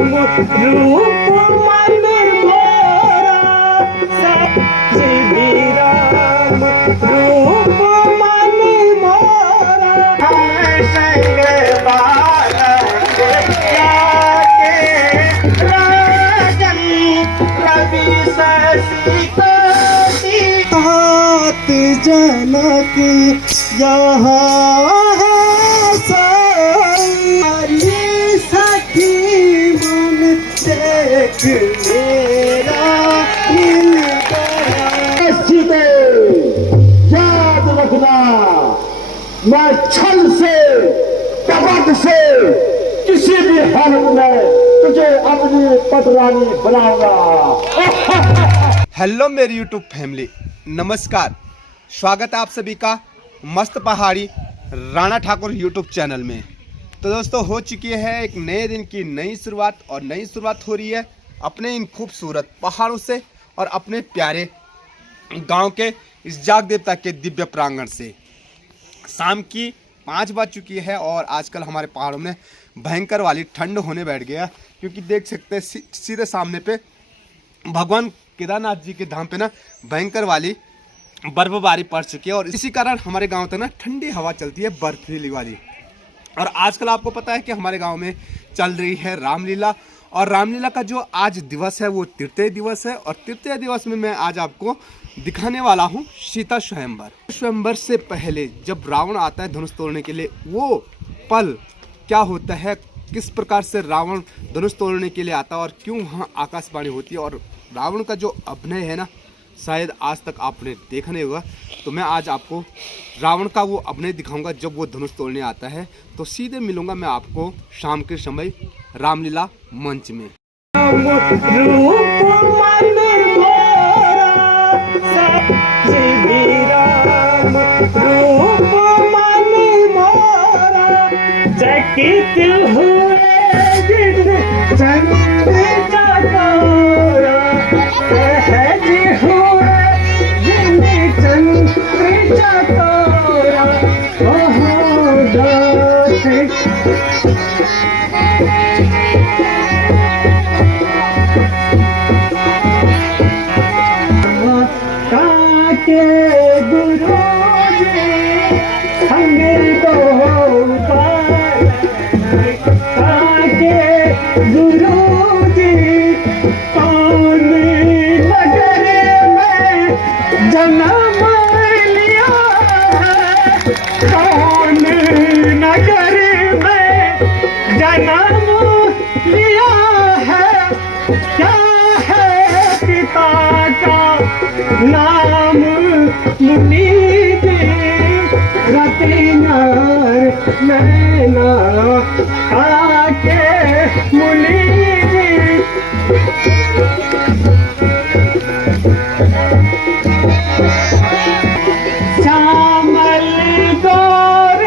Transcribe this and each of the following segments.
रूप मन मोरा सच्ची राम रूप मन मोरा हम संग बालंगे जाके राजन रवि शशि हाथ जनक यहाँ है सारी सखी मन देख मेरा मिल गया। याद रखना, मैं छल से कपट से किसी भी हालत में तुझे अपनी पटरानी बनाऊंगा। हेलो मेरी यूट्यूब फैमिली, नमस्कार। स्वागत है आप सभी का मस्त पहाड़ी राणा ठाकुर यूट्यूब चैनल में। तो दोस्तों, हो चुकी है एक नए दिन की नई शुरुआत, और नई शुरुआत हो रही है अपने इन खूबसूरत पहाड़ों से और अपने प्यारे गांव के इस जाग देवता के दिव्य प्रांगण से। शाम की 5 बज चुकी है और आजकल हमारे पहाड़ों में भयंकर वाली ठंड होने बैठ गया, क्योंकि देख सकते हैं सीधे सामने पे भगवान केदारनाथ जी के धाम पे ना भयंकर वाली बर्फबारी पड़ चुकी है, और इसी कारण हमारे गांव तक ना ठंडी हवा चलती है बर्फीली वाली। और आजकल आपको पता है कि हमारे गांव में चल रही है रामलीला, और रामलीला का जो आज दिवस है वो तृतीय दिवस है। और तृतीय दिवस में मैं आज आपको दिखाने वाला हूँ सीता स्वयंवर। स्वयंवर से पहले जब रावण आता है धनुष तोड़ने के लिए, वो पल क्या होता है, किस प्रकार से रावण धनुष तोड़ने के लिए आता है और क्यों वहाँ आकाशवाणी होती है, और रावण का जो अभिनय है ना, शायद आज तक आपने देखा नहीं होगा। तो मैं आज आपको रावण का वो अभिनय दिखाऊंगा जब वो धनुष तोड़ने आता है। तो सीधे मिलूंगा मैं आपको शाम के समय रामलीला मंच में। रूप मन मोरा सच्ची राम रूप मन मोरा चकित हुए चंद्र चकोरा सहज हुए चंद्र चकोरा ओहो दास काके गुरु जी संग दो काके गुरु जी कौन नगर में जन्म लिया कौन नगर में जन्म लिया है क्या है पिता का नाम मुनि जी रतिनार नैना आके मुनि जी श्यामल गौर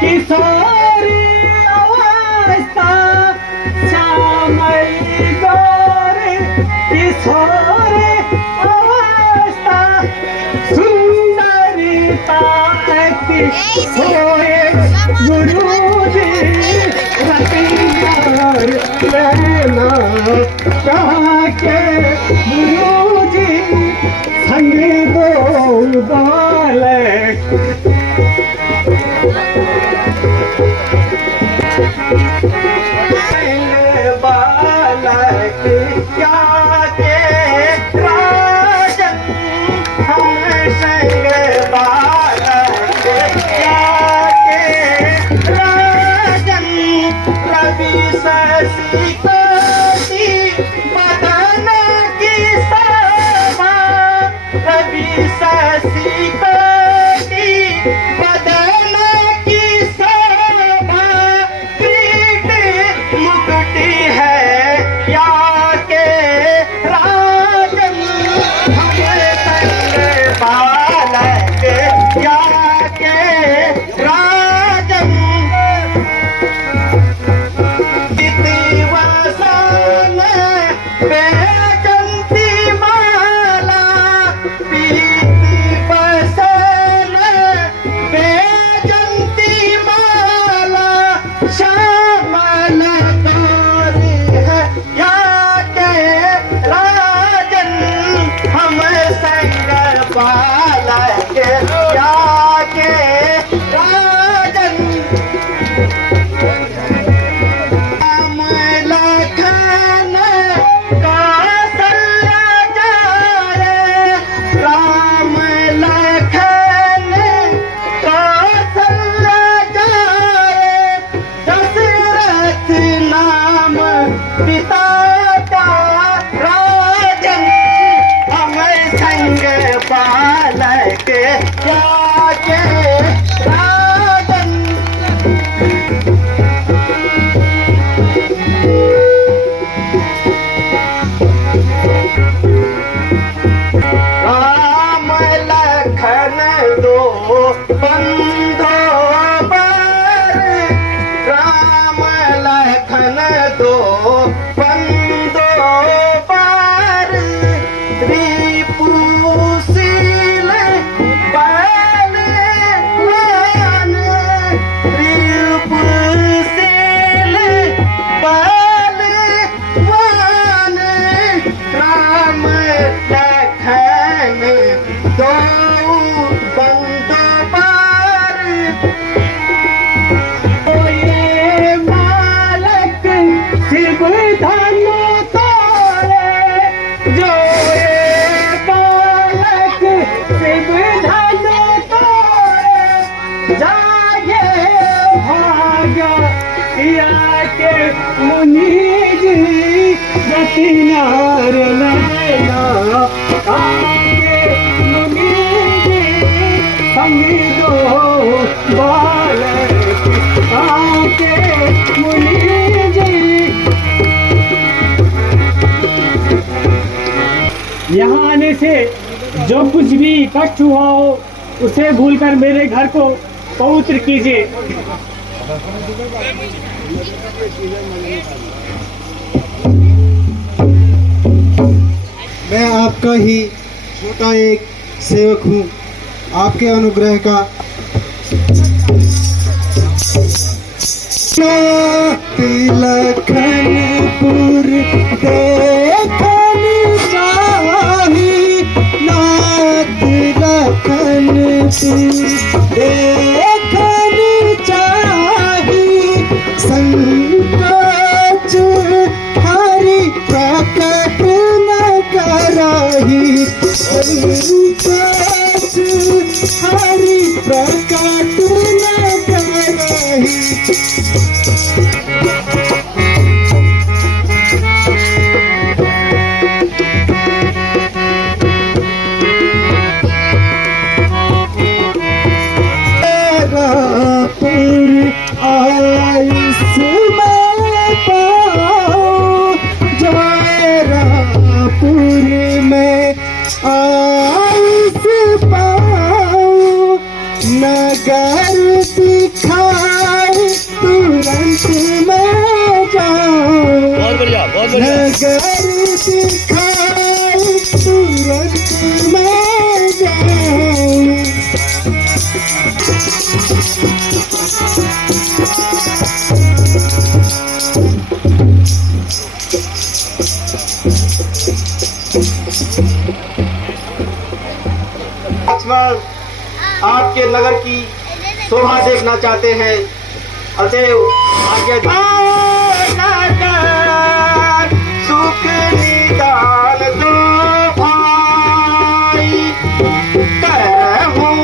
किशोरी अवस्था श्यामल गौर किशोरी अवस्था सुंदरता की होए गुरु जी रतिनार नैना कहा के गुरु जी संग दो बालक बालक क्या के राजन हम संग बालक क्या के राजन रवि शशि बदन की शोभा रवि शशि बदन की शोभा किरीट मुकुटी है या के राजन हम संग बालक या के राजन वसन बेचंती माला पीती बसन बेचंती माला श्यामल गौरी है बंदो पार रिपुशील बलवान रिपुशील बलवान राम लखन दो बंदो पार शिव धनु तोरे जो ये बालक शिव धनु तोरे जागे भाग्य या के मुनि जी गति नार लेना आगे मुनि जी संग दो बालक आगे मुनि जी। यहाँ आने से जो कुछ भी कष्ट हुआ हो उसे भूलकर मेरे घर को पवित्र कीजिए। मैं आपका ही छोटा एक सेवक हूँ, आपके अनुग्रह का लखनपुर देखन चाही नाथ लखनपुर देखन चाही संकोच हरि प्रकट न कराही संकोच हरि प्रकट न कराही। नगर दिखाई तुरंत मैं जाऊं, नगर दिखाई तुरंत मैं जाऊं। लक्ष्मण आपके नगर की शोभा देखना चाहते हैं, अतएव आगे सुख निदान दो भाई करहूं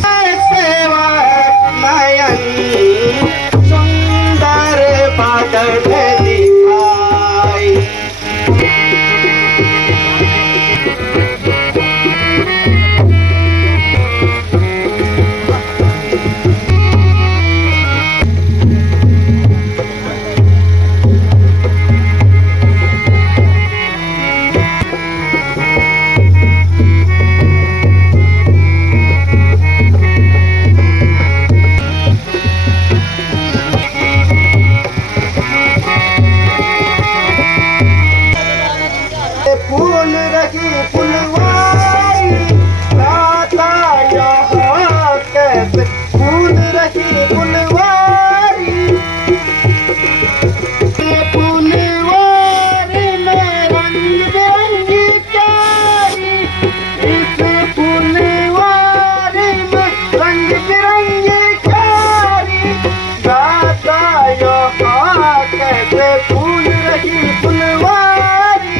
सेवक नयन सुंदर बदन दिखाई। फूल रखी फुलवारी राता यहाँ कैसे फूल रखी फुलवारी फुलवारी में रंग बिरंगी क्यारी इस फुलवारी में रंग बिरंगी क्यारी राता यहाँ कैसे फूल रखी फुलवारी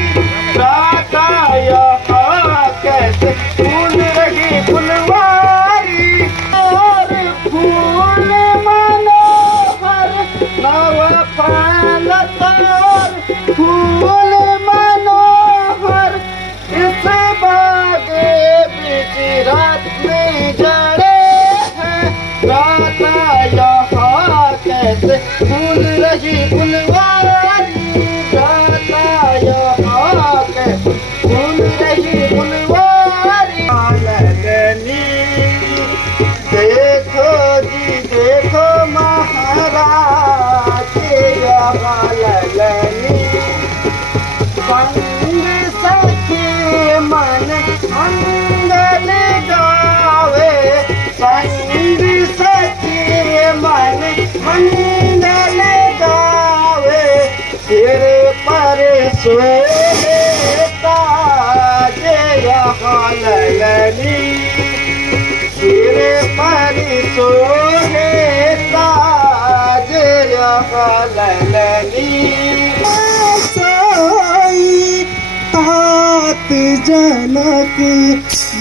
राता यहाँ कैसे फूल रही फुलवारी और फूल मनोहर नव फल तोर फूल मनोहर इस बागे बीच रात में जड़े हैं राता यहाँ कैसे फूल रही फुलवारी। सिर पर सोने ताज यहाँ ललनी, सिर पर सोने ताज यहाँ ललनी। साई तात जनक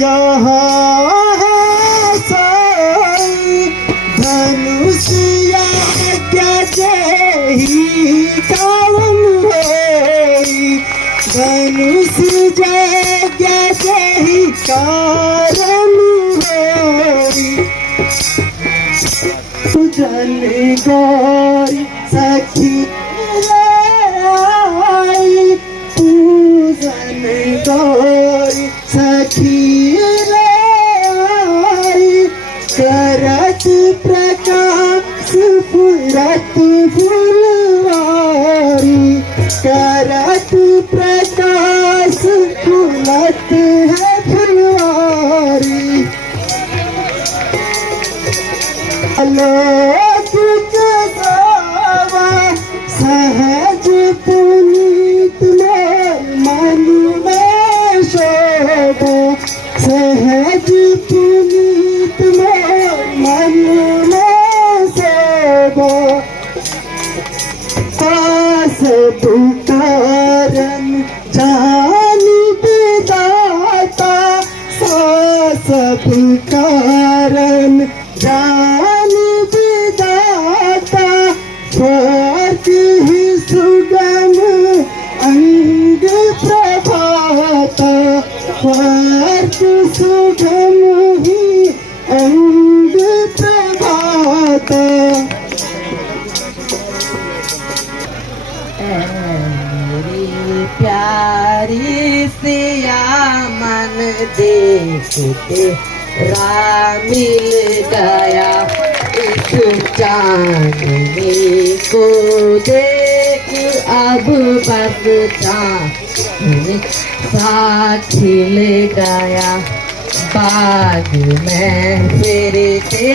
यहाँ है साई, धनुष यज्ञ जही कारण होई, धनुष यज्ञ जही कारण होई। जन गौरी सखी लाई, पूजन गौरी सखी लाई, करत प्रकाश फुलत फुलवारी, करत प्रकाश फुलत है फुलवारी। अलौकिक सावा सहज पुनीत मन में शोभा, सहज पुनीत मन में शोभा। पास पुकारन जान विदाता, सास पुकारन जान विदाता, स्वर्ग ही सुगम अंग प्रभाता, स्वर्ग सुगम ही अंग प्रभाता। मेरी प्यारी सिया मन देखते राम मिल गया, इस चांदनी को देख अब बस चांदनी सा खिल गया। बाग में फिरते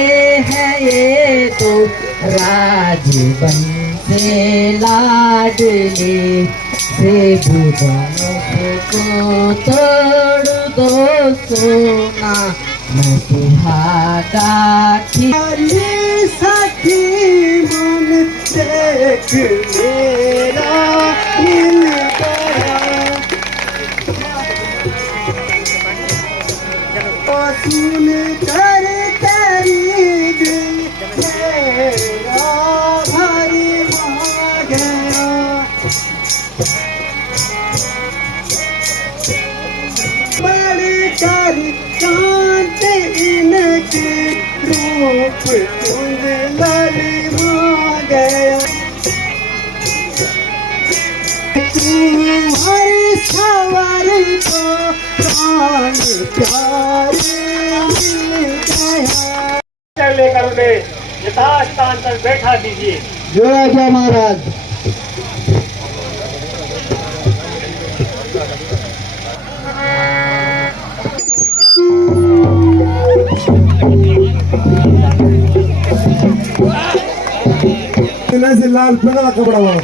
हैं ये तो राजबन से लाडली, से भुवनों को तोड़ दो सोना मैं सुहागा की। सखी मन देख मेरा मिल गया, सुन कर तेरी दिल मेरा भारी आ गया। बड़ी कारी कांत इनकी रूप सुंदर आ गया। तुम्हारे सवार को प्राण प्यारे मिल गया। लेकर उन्हें यथास्थान पर बैठा दीजिए। जय राजा महाराज। से लाल पगला कपड़ा हुआ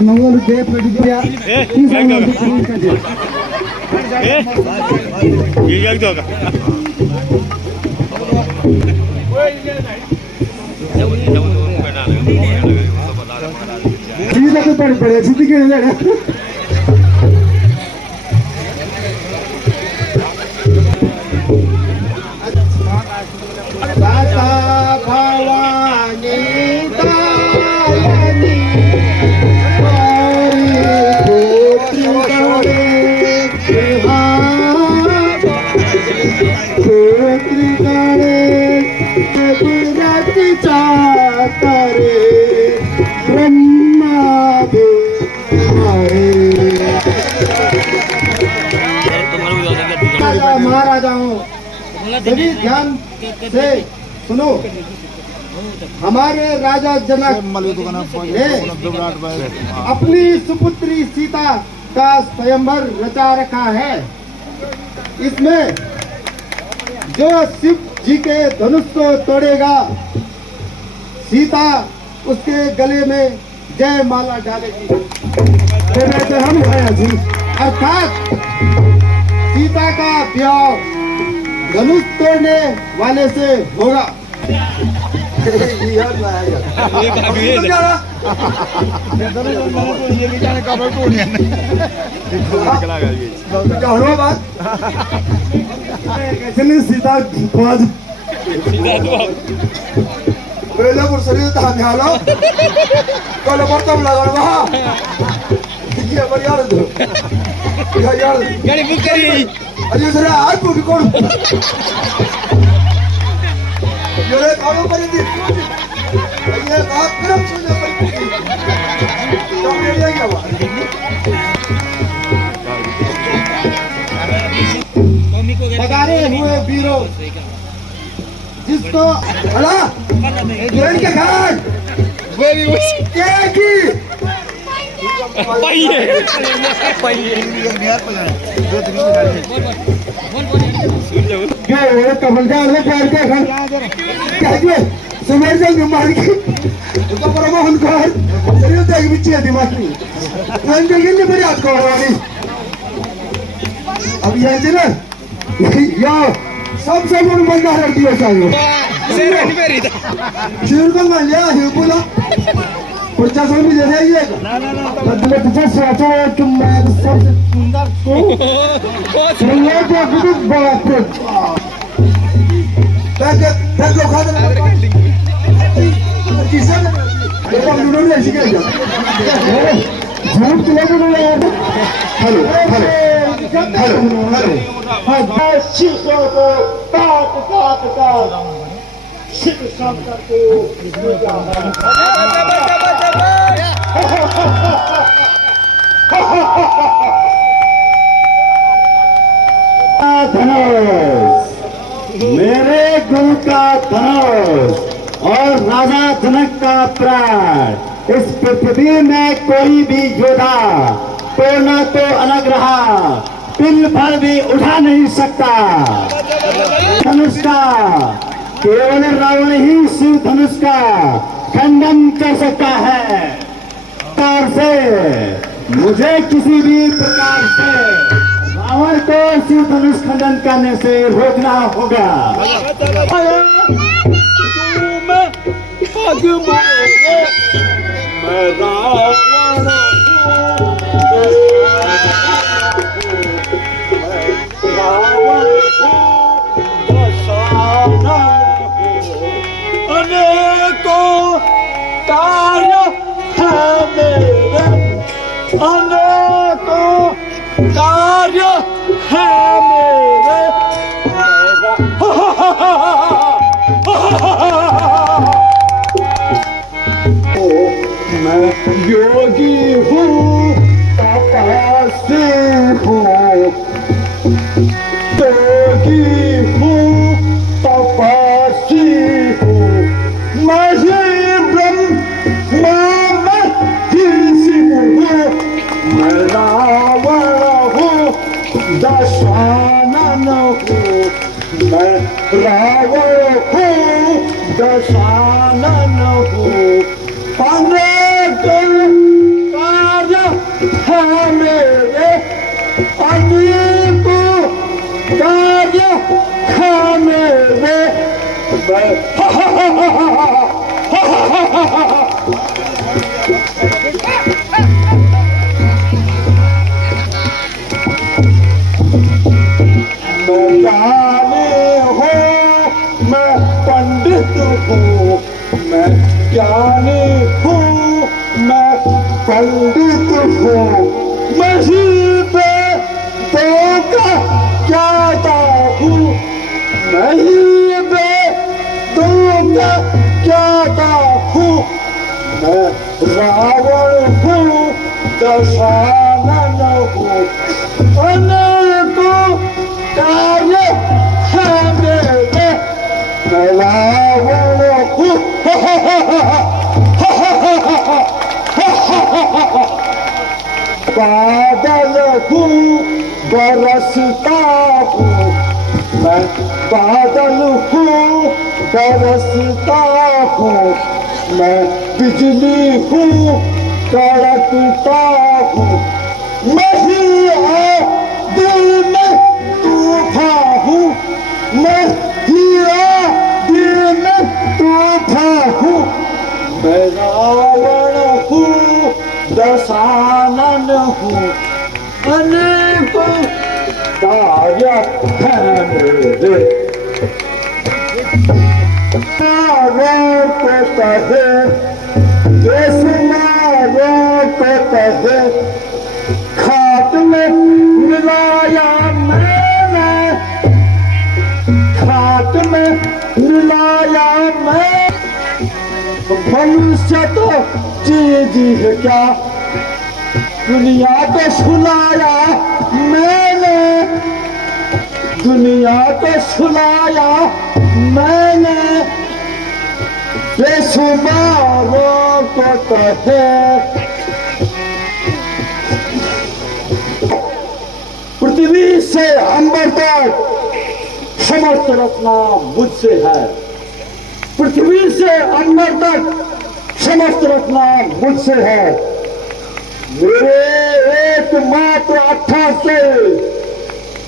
मंगल दे प्रतिक्रिया ये क्या होगा? सीधा तो पड़ पड़े सीधी के लड़ा दाता भवानी दायनी महाराजाओं सभी ध्यान से सुनो। हमारे राजा जनक ने अपनी सुपुत्री सीता का स्वयंवर रचा रखा है। इसमें जो शिव जी के धनुष को तोड़ेगा, सीता उसके गले में जय माला डालेगी। तो रहते हम हैं जी, अर्थात सीता का ब्याह धनुष तोड़ने वाले से होगा। कैसे नहीं सीता पहले को शरीर धान हालो कल बर्तन लगा वहाँ ये बढ़िया रे तो यार गाड़ी बुक करी अरे सर आज बुक कौन ये कालो पर दी ये बात फिर सुनना पड़ेगी तो ले लेंगे वो पगारे हुए वीरों जिसको हला जोइन के घर वेरी क्या की पहिए क्या वो कमलदार ने प्यार के घर क्या के सुमेर से मार के तो पर मोहन घर शरीर देख बिचे दिमाग में मन के लिए बड़ी आज को वाली अब ये जना या सबसे बड़ा बंदा है दियो चाहिए शेर का मान लिया है बोला 50 में दे देंगे ना 50 सोचो कि मैं सबसे सुंदर को ये तो खुद बात है बैठ लो खा दे किसे ये तो लूडो नहीं सीखे जा झूठ चले गए यार हेलो हेलो हेलो हेलो हाँ शीशो को ताक शिव शंकर को धनुष मेरे गुरु का धनुष और राजा जनक का प्राण इस पृथ्वी में कोई भी योद्धा तोड़ना तो अलग रहा तिल भर भी उठा नहीं सकता। धनुष का केवल रावण ही शिव धनुष का खंडन कर सकता है। प्रकार से मुझे किसी भी प्रकार से रावण को शिव धनुष खंडन करने से रोकना होगा। अनेकों कार्य है मेरे अनेकों कार्य है मेरे मैं योगी हूँ तपस्वी हूँ योगी हूँ तपस्वी हूँ मैं ब्रह्मा मैं रावण हूँ दशानन हूँ मैं रावण हूँ दशानन हूँ अनेक कार्य है मेरे अनेक कार्य है मेरे मैं पंडित हूँ मैं ज्ञानी हूँ मैं पंडित हूँ मैं ही पे दो का ज्ञाता हूँ मैं ही पे दो का ज्ञाता हूँ मैं रावण हूँ दशानन हूँ अनेकों कार्य है मेरे मैं रावण हूँ बादल हूँ बरसता हूँ मैं बादल हूँ बरसता हूँ मैं बिजली हूँ तड़पता हूँ, मैं हीरा दिल में तूफान हूँ, मैं हीरा दिल में तूफान हूँ, मैं रावण हूँ, दशानन हूँ, अनेक कार्य है मेरे। कहे कहे खाट में मिलाया मैंने, खाट में मिलाया मैं। मनुष्य तो चीज है क्या, दुनिया को सुनाया मैंने, दुनिया को सुनाया मैंने। बेशुमारों को कहे पृथ्वी से अंबर तक समस्त रचना मुझसे है, पृथ्वी से अंबर तक समस्त रचना मुझसे है। मेरे एकमात्र अट्ठा से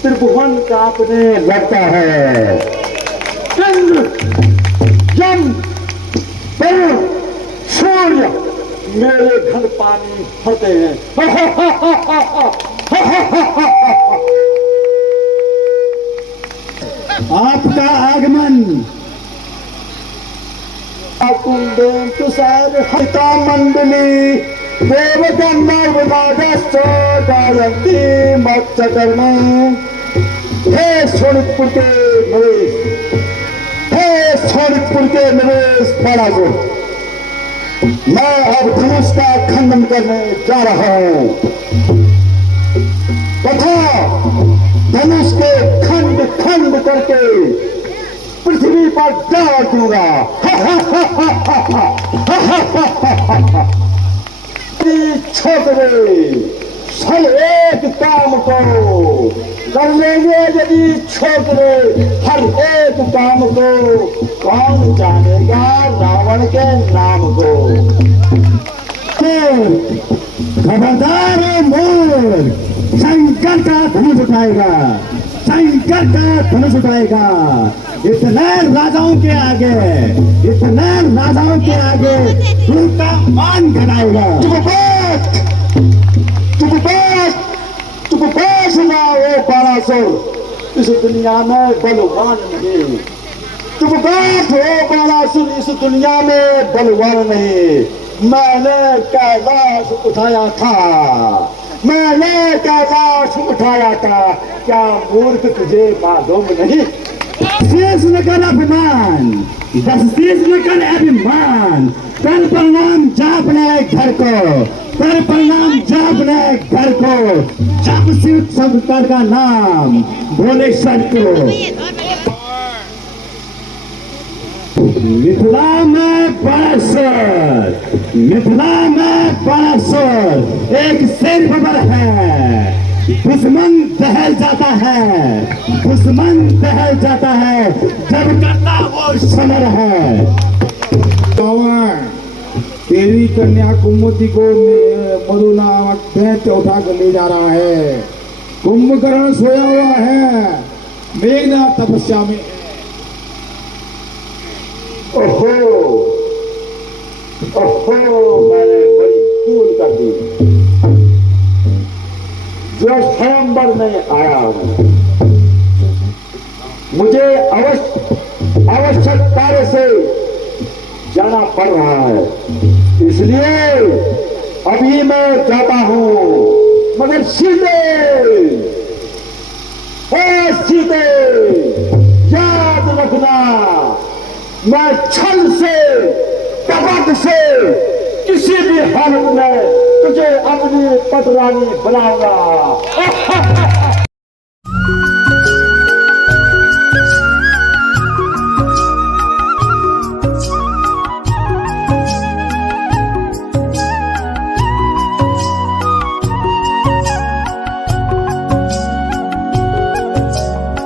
त्रिभुवन कांपने लगता है। चंद्र, जम, वरुण, सूर्य मेरे घर पानी भरते हैं। आपका आगमन तुषार हरिता मंडली देवगंधर्व नागस्थ गायंती मत्स्यकर्म। हे सोनितपुर के नरेश, हे सोनितपुर के नरेश परागुण, मैं अब धनुष का खंडन करने जा रहा हूं तथा धनुष के खंड खंड करके पृथ्वी पर डाल दूंगा। छोकरे हर एक काम को कर लेंगे यदि छोकरे हर एक काम को, कौन जानेगा रावण के नाम को। खबरदार मोर, शंकर का धनुष उठाएगा, शंकर का धनुष उठाएगा। इतने राजाओं के आगे, इतने राजाओं के आगे उनका मान घटाएगा। ना वो बालासुर इस दुनिया में बलवान नहीं, तुम बैठ हो बालासुर इस दुनिया में बलवान नहीं। मैंने कैलाश उठाया था, मैंने कैलाश उठाया था, क्या मूर्ख तुझे मालूम नहीं। शेष न कर अभिमान, बस शेष न कर अभिमान, कर प्रणाम जाप ले घर को, कर प्रणाम जाप ले घर को, जप शिव शंकर का नाम बोले सबको। मिथिला में बरसर, मिथिला में बरसर एक शेर खबर है। दुश्मन दहल जाता है, दुश्मन दहल जाता है जब करता वो समर है। तेरी कन्या कुमुदी को मधु नामक दैत्य उठा कर ले जा रहा है। कुंभकर्ण सोया हुआ है, मेघनाथ तपस्या में। ओहो ओहो, मैंने बड़ी भूल कर दी। जो स्वयंवर में आया हूं, मुझे आवश्यक कार्य से जाना पड़ रहा है, इसलिए अभी मैं जाता हूं। मगर सीते, ओ सीते, याद रखना, मैं छल से, कपट से किसी भी हालत में तुझे अपनी पटरानी बनाऊंगा।